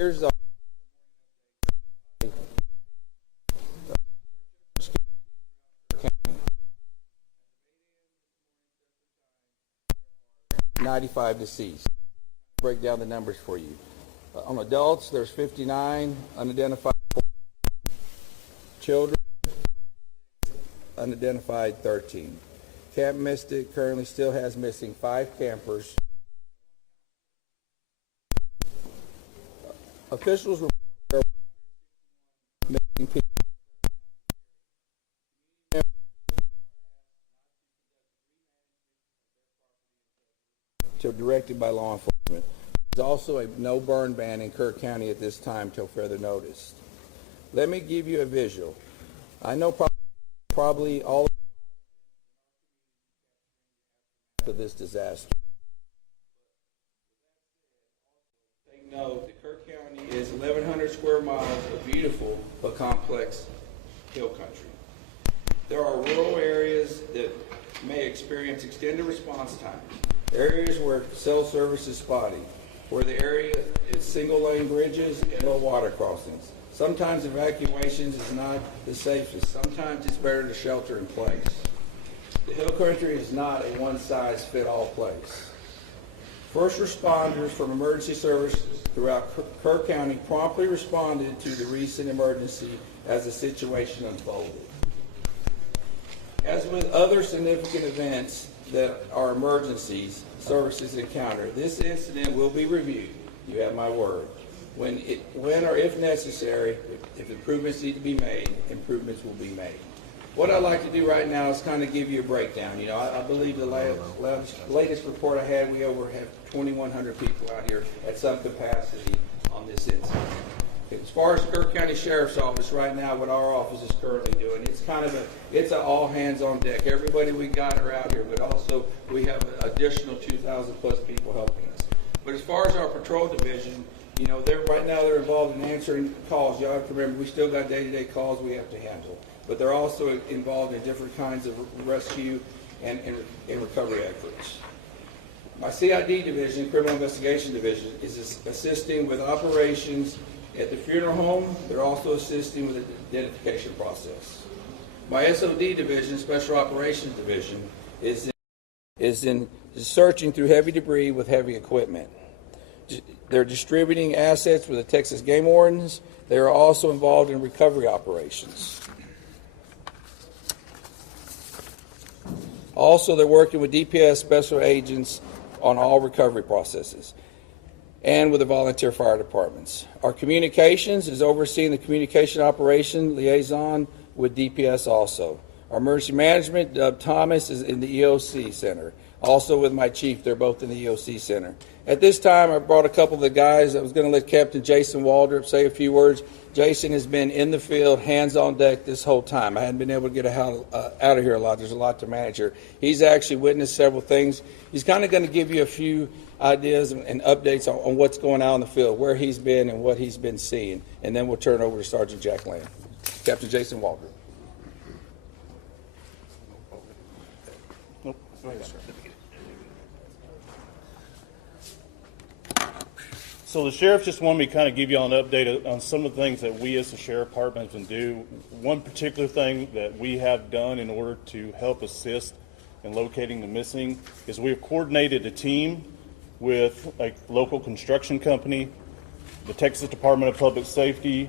Here's our 95 deceased. Break down the numbers for you. On adults, there's 59 unidentified. Children, unidentified 13. Camp Mystic currently still has missing 5 campers. Officials report there are missing people. Directed by law enforcement. There's also a no burn ban in Kerr County at this time till further notice. Let me give you a visual. I know probably all of this disaster. Take note that Kerr County is 1,100 square miles of beautiful but complex hill country. There are rural areas that may experience extended response times. Areas where cell service is spotty, where the area is single-lane bridges and low water crossings. Sometimes evacuations is not the safest. Sometimes it's better to shelter in place. The hill country is not a one-size-fits-all place. First responders from emergency services throughout Kerr County promptly responded to the recent emergency as the situation unfolded. As with other significant events that are emergencies services encounter, this incident will be reviewed. You have my word. When or if necessary, if improvements need to be made, improvements will be made. What I'd like to do right now is kind of give you a breakdown. You know, I believe the latest report I had, we have 2,100 people out here at some capacity on this incident. As far as Kerr County Sheriff's Office right now, what our office is currently doing, it's an all hands on deck. Everybody we got are out here, but also we have an additional 2,000 plus people helping us. But as far as our patrol division, you know, they're involved in answering calls. Y'all have to remember, we still got day-to-day calls we have to handle. But they're also involved in different kinds of rescue and recovery efforts. My CID division, Criminal Investigation Division, is assisting with operations at the funeral home. They're also assisting with the identification process. My SOD division, Special Operations Division, is in searching through heavy debris with heavy equipment. They're distributing assets with the Texas Game Wardens. They are also involved in recovery operations. Also, they're working with DPS special agents on all recovery processes and with the volunteer fire departments. Our communications is overseeing the communication operation liaison with DPS also. Our emergency management, Dub Thomas, is in the EOC Center. Also with my chief, they're both in the EOC Center. At this time, I brought a couple of the guys. I was going to let Captain Jason Waldrop say a few words. Jason has been in the field, hands on deck this whole time. I hadn't been able to get out of here a lot. There's a lot to manage here. He's actually witnessed several things. He's kind of going to give you a few ideas and updates on what's going on in the field, where he's been and what he's been seeing. And then we'll turn it over to Sergeant Jack Lamb. Captain Jason Waldrop. Nope. Go ahead, sir. So the sheriff just wanted me to kind of give you all an update on some of the things that we as the sheriff department can do. One particular thing that we have done in order to help assist in locating the missing is we have coordinated a team with a local construction company, the Texas Department of Public Safety,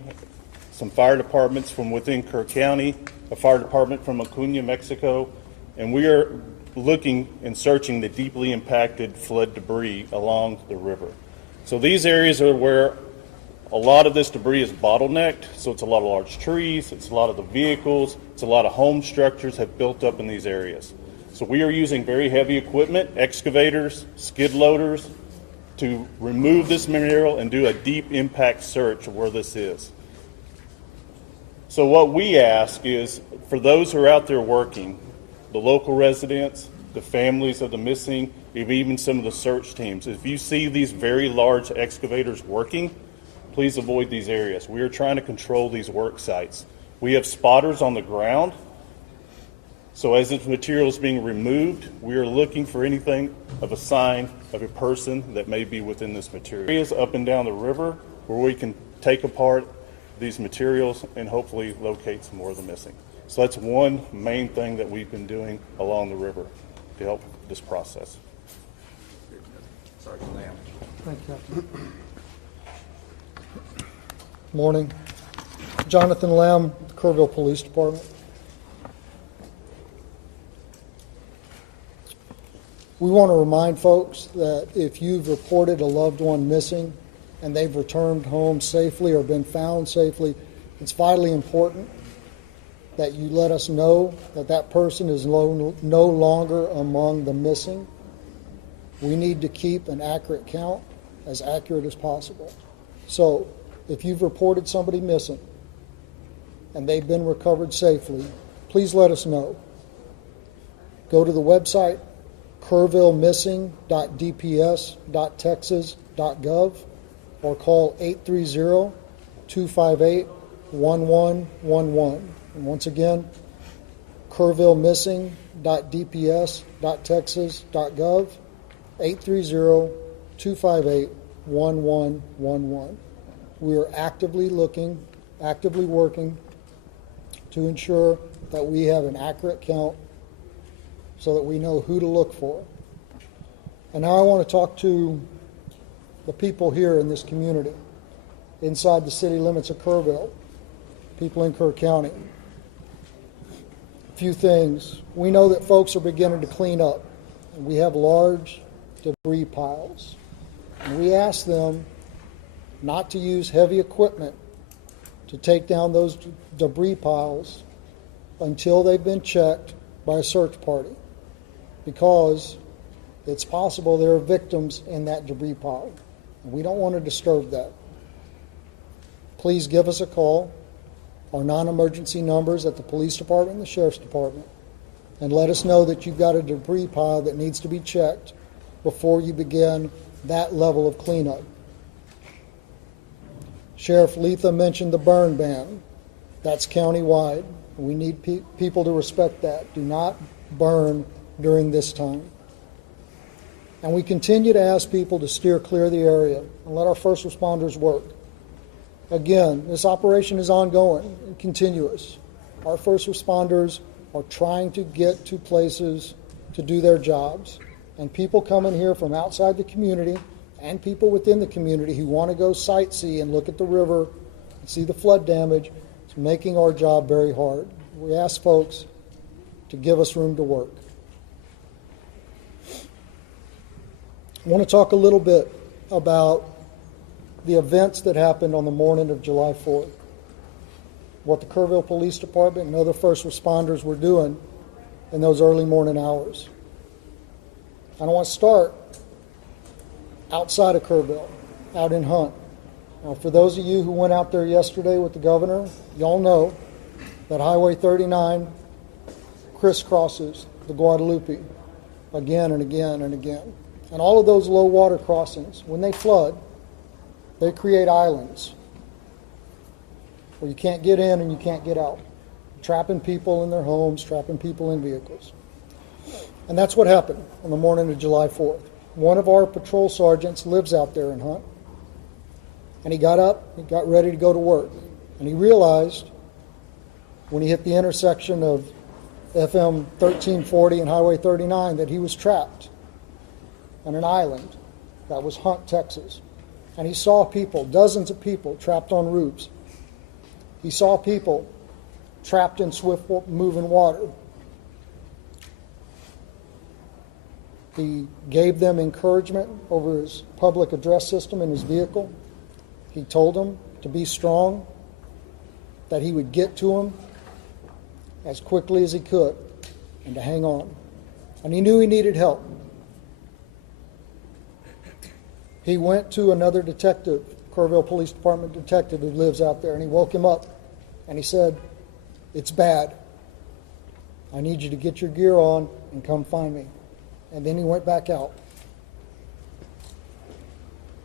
some fire departments from within Kerr County, a fire department from Acuña, Mexico, and we are looking and searching the deeply impacted flood debris along the river. So these areas are where a lot of this debris is bottlenecked. So it's a lot of large trees, it's a lot of the vehicles, it's a lot of home structures have built up in these areas. So we are using very heavy equipment, excavators, skid loaders, to remove this material and do a deep impact search of where this is. So what we ask is, for those who are out there working, the local residents, the families of the missing, even some of the search teams, if you see these very large excavators working, please avoid these areas. We are trying to control these work sites. We have spotters on the ground, so as this material is being removed, we are looking for anything of a sign of a person that may be within this material. Areas up and down the river where we can take apart these materials and hopefully locate some more of the missing. So that's one main thing that we've been doing along the river to help this process. Sergeant Lamb. Thank you, Captain. Morning. Jonathan Lamb, Kerrville Police Department. We want to remind folks that if you've reported a loved one missing and they've returned home safely or been found safely, it's vitally important that you let us know that that person is no longer among the missing. We need to keep an accurate count, as accurate as possible. So if you've reported somebody missing and they've been recovered safely, please let us know. Go to the website kerrvillemissing.dps.texas.gov or call 830-258-1111. And once again, kerrvillemissing.dps.texas.gov, 830-258-1111. We are actively working to ensure that we have an accurate count so that we know who to look for. And now I want to talk to the people here in this community, inside the city limits of Kerrville, people in Kerr County. A few things. We know that folks are beginning to clean up, and we have large debris piles. And we ask them not to use heavy equipment to take down those debris piles until they've been checked by a search party, because it's possible there are victims in that debris pile. And we don't want to disturb that. Please give us a call. Our non-emergency numbers at the police department and the sheriff's department, and let us know that you've got a debris pile that needs to be checked before you begin that level of cleanup. Sheriff Leitha mentioned the burn ban. That's countywide. We need people to respect that. Do not burn during this time. And we continue to ask people to steer clear of the area and let our first responders work. Again, this operation is ongoing and continuous. Our first responders are trying to get to places to do their jobs. And people coming here from outside the community and people within the community who want to go sightsee and look at the river and see the flood damage, it's making our job very hard. We ask folks to give us room to work. I want to talk a little bit about the events that happened on the morning of July 4th, what the Kerrville Police Department and other first responders were doing in those early morning hours. And I want to start outside of Kerrville, out in Hunt. Now, for those of you who went out there yesterday with the governor, y'all know that Highway 39 crisscrosses the Guadalupe again and again and again. And all of those low water crossings, when they flood, they create islands where you can't get in and you can't get out, trapping people in their homes, trapping people in vehicles. And that's what happened on the morning of July 4th. One of our patrol sergeants lives out there in Hunt, and he got up, he got ready to go to work, and he realized when he hit the intersection of FM 1340 and Highway 39 that he was trapped on an island that was Hunt, Texas. And he saw people, dozens of people, trapped on roofs. He saw people trapped in swift moving water. He gave them encouragement over his public address system in his vehicle. He told them to be strong, that he would get to them as quickly as he could, and to hang on. And he knew he needed help. He went to another detective, Kerrville Police Department detective who lives out there, and he woke him up, and he said, "It's bad. I need you to get your gear on and come find me." And then he went back out.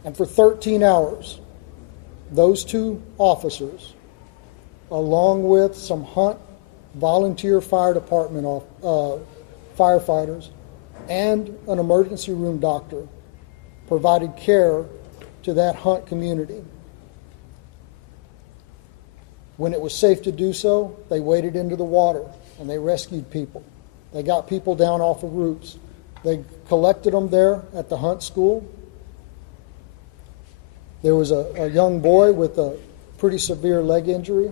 And for 13 hours, those two officers, along with some Hunt volunteer fire department firefighters and an emergency room doctor, provided care to that Hunt community. When it was safe to do so, they waded into the water and they rescued people. They got people down off of roofs. They collected them there at the Hunt School. There was a young boy with a pretty severe leg injury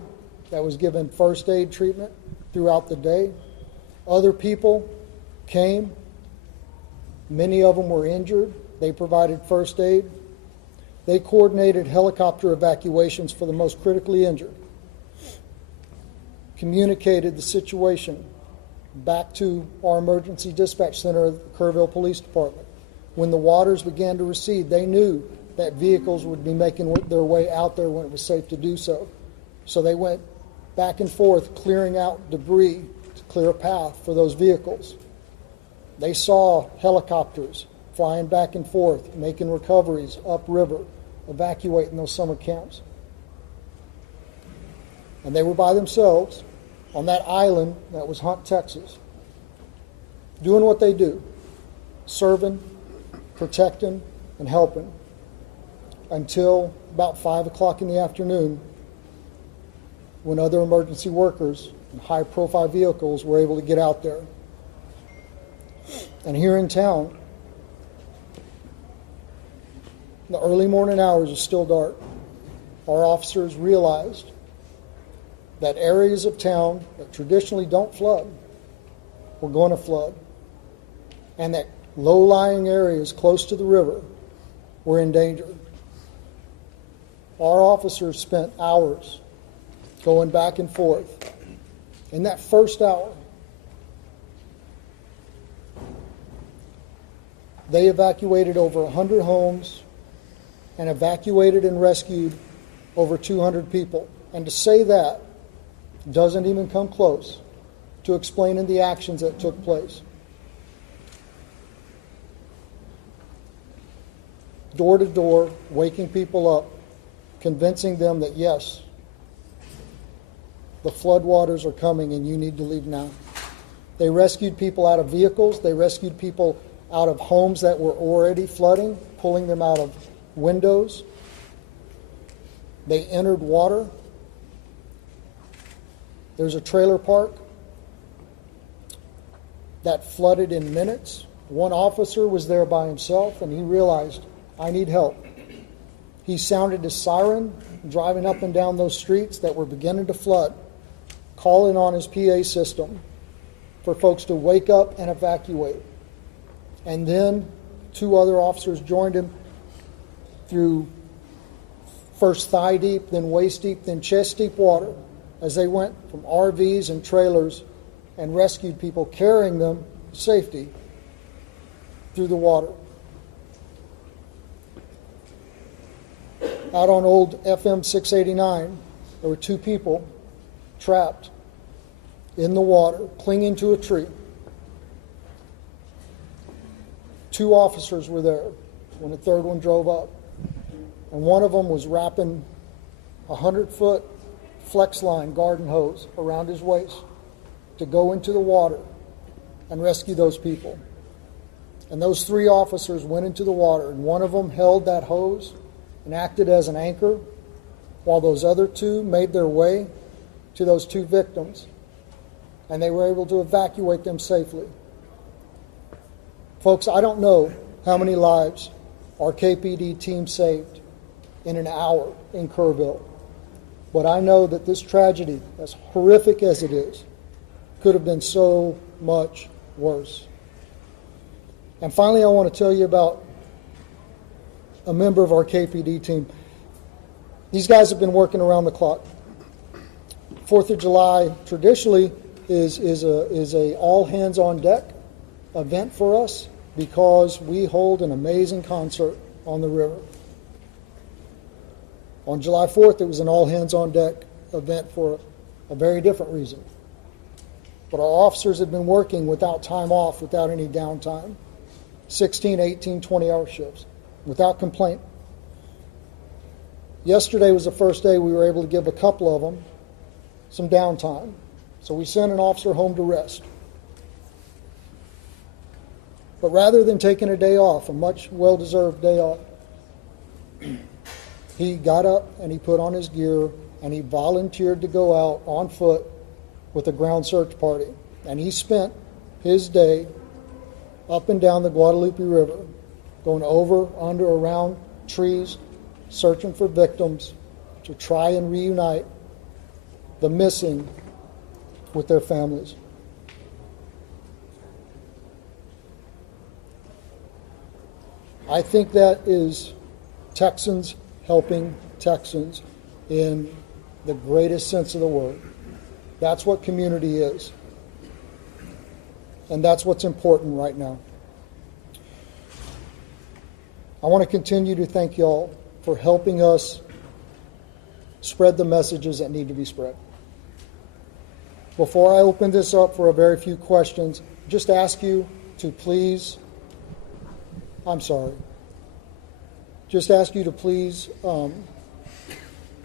that was given first aid treatment throughout the day. Other people came. Many of them were injured. They provided first aid. They coordinated helicopter evacuations for the most critically injured, communicated the situation back to our emergency dispatch center at the Kerrville Police Department. When the waters began to recede, they knew that vehicles would be making their way out there when it was safe to do so. So they went back and forth, clearing out debris to clear a path for those vehicles. They saw helicopters flying back and forth, making recoveries upriver, evacuating those summer camps. And they were by themselves on that island that was Hunt, Texas, doing what they do, serving, protecting, and helping, until about 5 o'clock in the afternoon, when other emergency workers and high-profile vehicles were able to get out there. And here in town, the early morning hours are still dark. Our officers realized that areas of town that traditionally don't flood were going to flood, and that low-lying areas close to the river were in danger. Our officers spent hours going back and forth. In that first hour, they evacuated over 100 homes and evacuated and rescued over 200 people. And to say that doesn't even come close to explaining the actions that took place. Door to door, waking people up, convincing them that yes, the floodwaters are coming and you need to leave now. They rescued people out of vehicles. They rescued people out of homes that were already flooding, pulling them out of windows. They entered water. There's a trailer park that flooded in minutes. One officer was there by himself, and he realized, I need help. He sounded his siren, driving up and down those streets that were beginning to flood, calling on his PA system for folks to wake up and evacuate. And then 2 other officers joined him through first thigh deep, then waist deep, then chest deep water, as they went from RVs and trailers and rescued people, carrying them to safety through the water. Out on old FM 689, there were 2 people trapped in the water, clinging to a tree. 2 officers were there when the 3rd one drove up. And one of them was wrapping a 100-foot flex line garden hose around his waist to go into the water and rescue those people. And those 3 officers went into the water, and one of them held that hose and acted as an anchor, while those other 2 made their way to those 2 victims, and they were able to evacuate them safely. Folks, I don't know how many lives our KPD team saved in an hour in Kerrville, but I know that this tragedy, as horrific as it is, could have been so much worse. And finally, I want to tell you about a member of our KPD team. These guys have been working around the clock. 4th of July traditionally is a all hands on deck event for us, because we hold an amazing concert on the river. On July 4th, it was an all hands on deck event for a very different reason. But our officers have been working without time off, without any downtime, 16, 18, 20-hour shifts, without complaint. Yesterday was the first day we were able to give a couple of them some downtime. So we sent an officer home to rest. But rather than taking a day off, a much well-deserved day off, he got up and he put on his gear and he volunteered to go out on foot with a ground search party. And he spent his day up and down the Guadalupe River, going over, under, around trees, searching for victims to try and reunite the missing with their families. I think that is Texans helping Texans in the greatest sense of the word. That's what community is. And that's what's important right now. I want to continue to thank y'all for helping us spread the messages that need to be spread. Before I open this up for a very few questions, just ask you to please, just ask you to please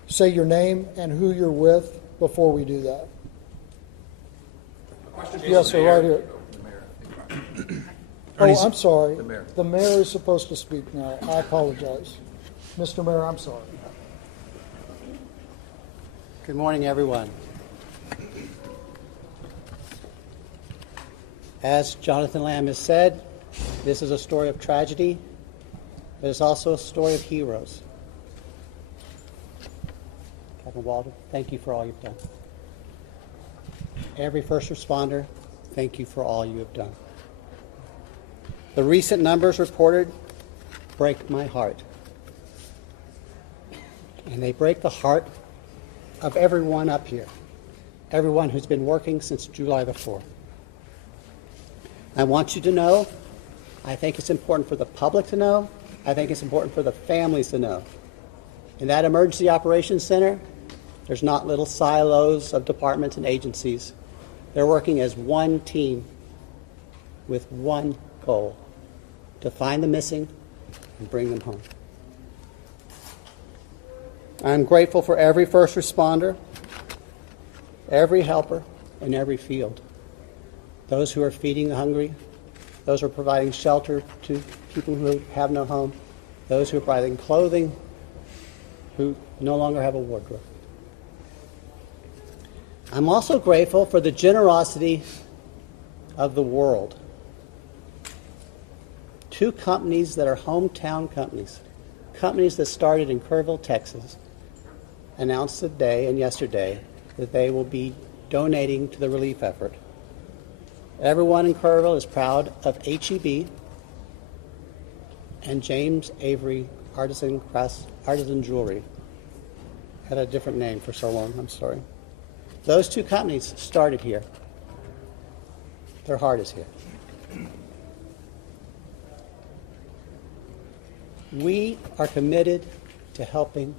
say your name and who you're with before we do that. Yes, sir, right here. Oh, I'm sorry. The mayor is supposed to speak now. I apologize. Mr. Mayor, I'm sorry. Good morning, everyone. As Jonathan Lamb has said, this is a story of tragedy, but it's also a story of heroes. Captain Walden, thank you for all you've done. Every first responder, thank you for all you have done. The recent numbers reported break my heart. And they break the heart of everyone up here, everyone who's been working since July the 4th. I want you to know, I think it's important for the public to know, I think it's important for the families to know. In that Emergency Operations Center, there's not little silos of departments and agencies. They're working as one team with one goal, to find the missing and bring them home. I'm grateful for every first responder, every helper in every field. Those who are feeding the hungry, those who are providing shelter to people who have no home, those who are providing clothing, who no longer have a wardrobe. I'm also grateful for the generosity of the world. Two companies that are hometown companies, companies that started in Kerrville, Texas, announced today and yesterday that they will be donating to the relief effort. Everyone in Kerrville is proud of HEB and James Avery Artisan Jewelry. Had a different name for so long, I'm sorry. Those two companies started here. Their heart is here. We are committed to helping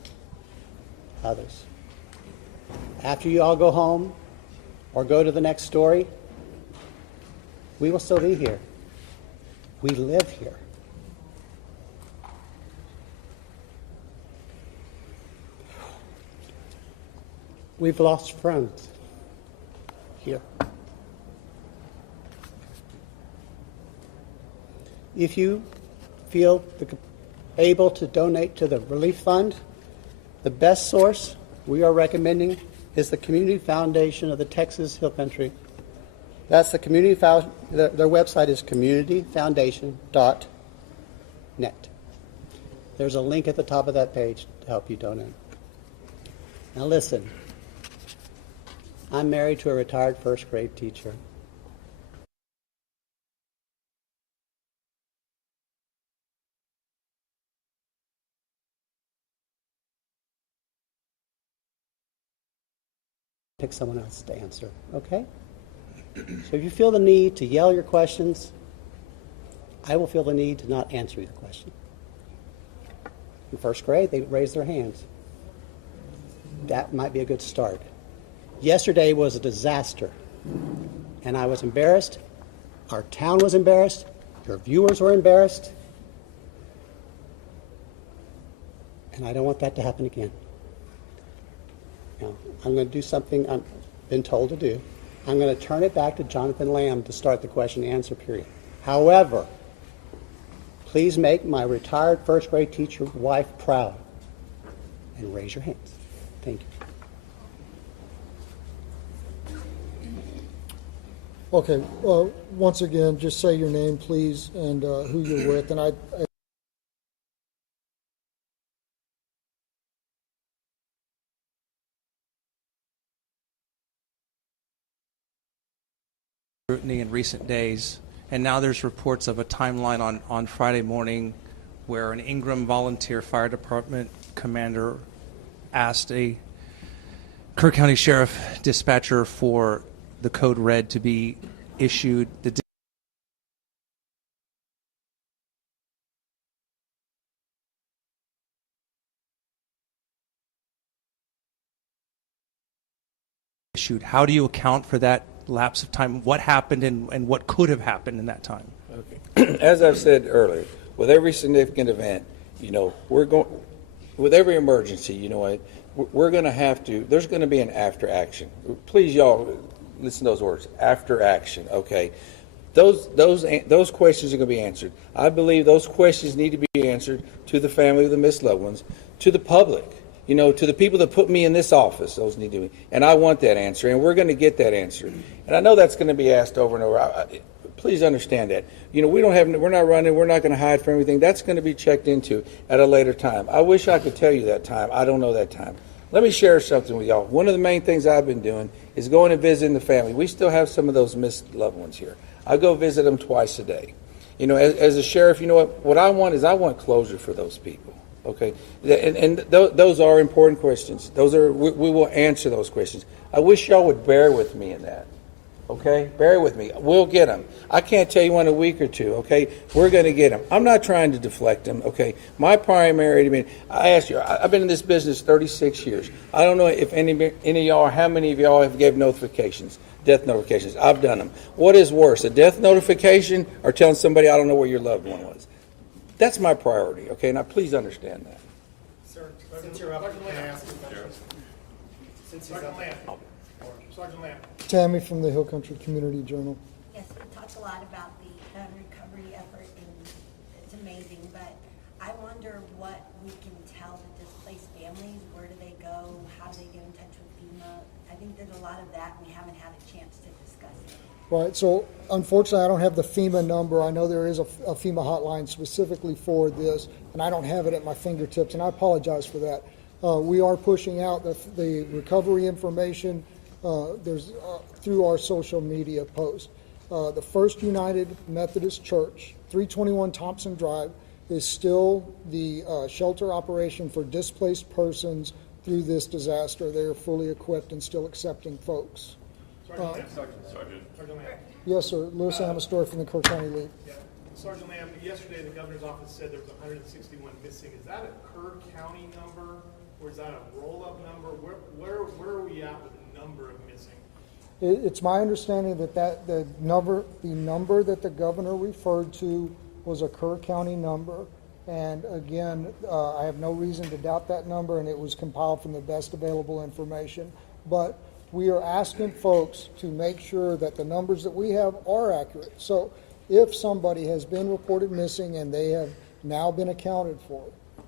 others. After you all go home or go to the next story, we will still be here. We live here. We've lost friends here. If you feel able to donate to the relief fund, the best source we are recommending is the Community Foundation of the Texas Hill Country. That's the community their website is communityfoundation.net. There's a link at the top of that page to help you donate. Now listen, I'm married to a retired first grade teacher. Pick someone else to answer, okay? So if you feel the need to yell your questions, I will feel the need to not answer your question. In first grade, they raised their hands. That might be a good start. Yesterday was a disaster, and I was embarrassed. Our town was embarrassed. Your viewers were embarrassed. And I don't want that to happen again. Now, I'm going to do something I've been told to do. I'm going to turn it back to Jonathan Lamb to start the question and answer period. However, please make my retired first grade teacher wife proud and raise your hands. Thank you. Okay, once again, just say your name, please, and who you're with, and I scrutiny in recent days, and now there's reports of a timeline on Friday morning where an Ingram Volunteer Fire Department commander asked a Kerr County Sheriff dispatcher for the code red to be issued. How do you account for that lapse of time? What happened and what could have happened in that time? Okay. As I've said earlier, with every significant event, we're going, with every emergency, we're going to have to, there's going to be an after action. Please, y'all, listen to those words, after action, okay? Those questions are going to be answered. I believe those questions need to be answered to the family of the missed loved ones, to the public, to the people that put me in this office. Those need to be, and I want that answer, and we're going to get that answer. And I know that's going to be asked over and over. Please understand that. We're not running. We're not going to hide from everything. That's going to be checked into at a later time. I wish I could tell you that time. I don't know that time. Let me share something with y'all. One of the main things I've been doing is going and visiting the family. We still have some of those missed loved ones here. I go visit them twice a day. As a sheriff, what I want is I want closure for those people. Okay, and those are important questions. We will answer those questions. I wish y'all would bear with me in that. Okay, bear with me. We'll get them. I can't tell you in a week or two. Okay, we're going to get them. I'm not trying to deflect them. Okay, my primary. I asked you. I've been in this business 36 years. I don't know if any of y'all, or how many of y'all have gave notifications, death notifications. I've done them. What is worse, a death notification or telling somebody I don't know where your loved one was? That's my priority. Okay, now please understand that. Sir, since you're up, can I ask you a question? Since he's up. Sergeant Lamb. Tammy from the Hill Country Community Journal. Yes, we talked a lot about the recovery effort, and it's amazing, but I wonder what we can tell the displaced families. Where do they go? How do they get in touch with FEMA? I think there's a lot of that we haven't had a chance to discuss it. Right, so unfortunately, I don't have the FEMA number. I know there is a FEMA hotline specifically for this, and I don't have it at my fingertips, and I apologize for that. We are pushing out the recovery information through our social media posts. The First United Methodist Church, 321 Thompson Drive, is still the shelter operation for displaced persons through this disaster. They are fully equipped and still accepting folks. Sergeant Lamb. Yes, sir. Louis Amastor from the Kerr County League. Yeah. Sergeant Lamb, yesterday the governor's office said there was 161 missing. Is that a Kerr County number, or is that a roll-up number? Where are we at with the number of missing? It's my understanding that the number that the governor referred to was a Kerr County number. And again, I have no reason to doubt that number, and it was compiled from the best available information. But we are asking folks to make sure that the numbers that we have are accurate. So if somebody has been reported missing and they have now been accounted for,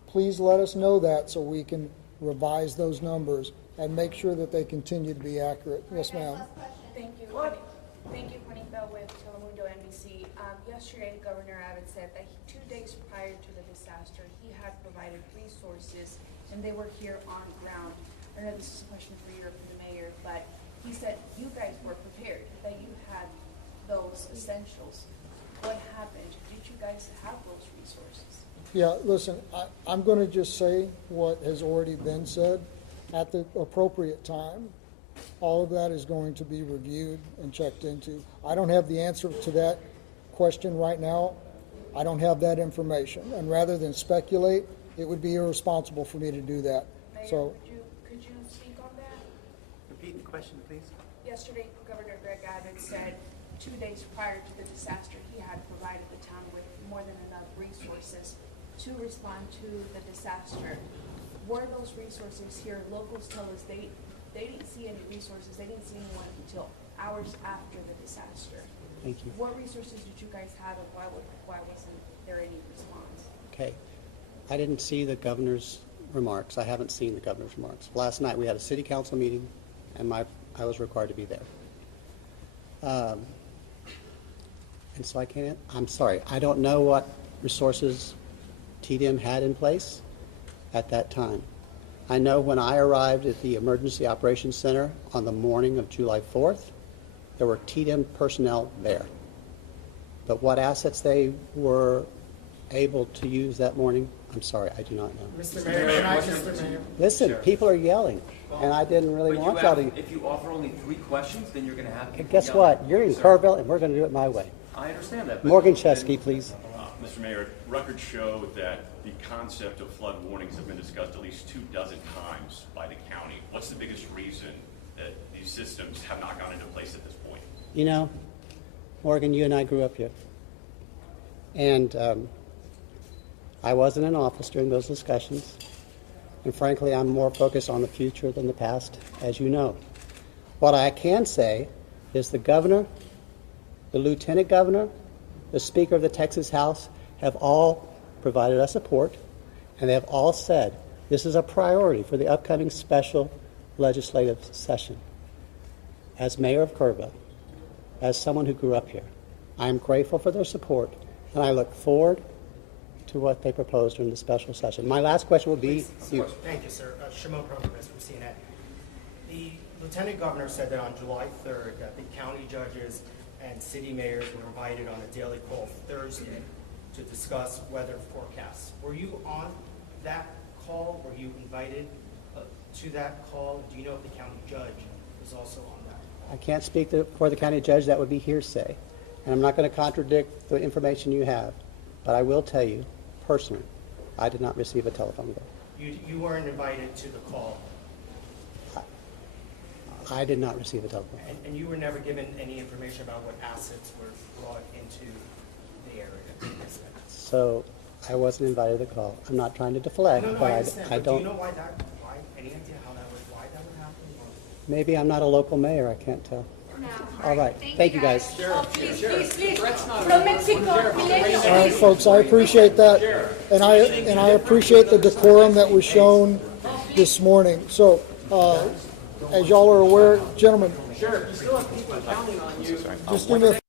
please let us know that so we can revise those numbers and make sure that they continue to be accurate. Yes, ma'am. Thank you. Thank you, Juanita with Telemundo NBC. Yesterday, Governor Abbott said that 2 days prior to the disaster, he had provided resources, and they were here on ground. I know this is a question for you or for the mayor, but he said you guys were prepared, that you had those essentials. What happened? Did you guys have those resources? Yeah, listen, I'm going to just say what has already been said. At the appropriate time, all of that is going to be reviewed and checked into. I don't have the answer to that question right now. I don't have that information. And rather than speculate, it would be irresponsible for me to do that. Mayor, So, could you speak on that? Repeat the question, please. Yesterday, Governor Greg Abbott said 2 days prior to the disaster, he had provided the town with more than enough resources to respond to the disaster. Were those resources here? Locals tell us they didn't see any resources. They didn't see anyone until hours after the disaster. Thank you. What resources did you guys have, and why wasn't there any response? Okay. I didn't see the governor's remarks. I haven't seen the governor's remarks. Last night we had a city council meeting, and I was required to be there. And so I'm sorry, I don't know what resources TDM had in place at that time. I know when I arrived at the Emergency Operations Center on the morning of July 4th, there were TDM personnel there. But what assets they were able to use that morning, I'm sorry, I do not know. Mr. Mayor, can I Mr. Mayor? Listen, Sure. people are yelling, and I didn't really want y'all to. If you offer only 3 questions, then you're going to have people Guess yelling. what? You're in Sir, Kerrville, and we're going to do it my way. I understand that. but Morgan then- Chesky, please. Mr. Mayor, records show that the concept of flood warnings have been discussed at least 24 times by the county. What's the biggest reason that these systems have not gone into place at this point? You know, Morgan, you and I grew up here. And I wasn't in office during those discussions. And frankly, I'm more focused on the future than the past, as you know. What I can say is the governor, the lieutenant governor, the Speaker of the Texas House have all provided us support, and they have all said this is a priority for the upcoming special legislative session. As mayor of Kerrville, as someone who grew up here, I am grateful for their support, and I look forward to what they propose during the special session. My last question will be you. Thank you, sir. Shimon Provost from CNN. The lieutenant governor said that on July 3rd that the county judges and city mayors were invited on a daily call Thursday to discuss weather forecasts. Were you on that call? Were you invited to that call? Do you know if the county judge was also on that? I can't speak for the county judge. That would be hearsay. And I'm not going to contradict the information you have. But I will tell you, personally, I did not receive a telephone call. You weren't invited to the call, I did not receive a telephone call. and you were never given any information about what assets were brought into the area. So I wasn't invited to the call. I'm not trying to deflect, No, but I understand. I But don't. do you know why, any idea why that would happen? Or? Maybe I'm not a local mayor. I can't tell. All right. Thank you, guys. Oh, please, please. From Mexico, All right, folks, I appreciate that, and I appreciate the decorum that was shown this morning. So, as y'all are aware, gentlemen, Sure, you still have people counting on you. just do me a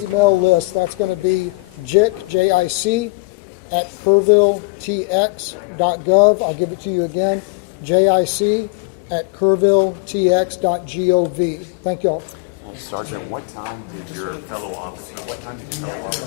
email list. That's going to be JIC, J-I-C, at kerrvilletx.gov. I'll give it to you again, JIC at kerrvilletx.gov. Thank y'all. Sergeant, what time did your fellow officer tell us?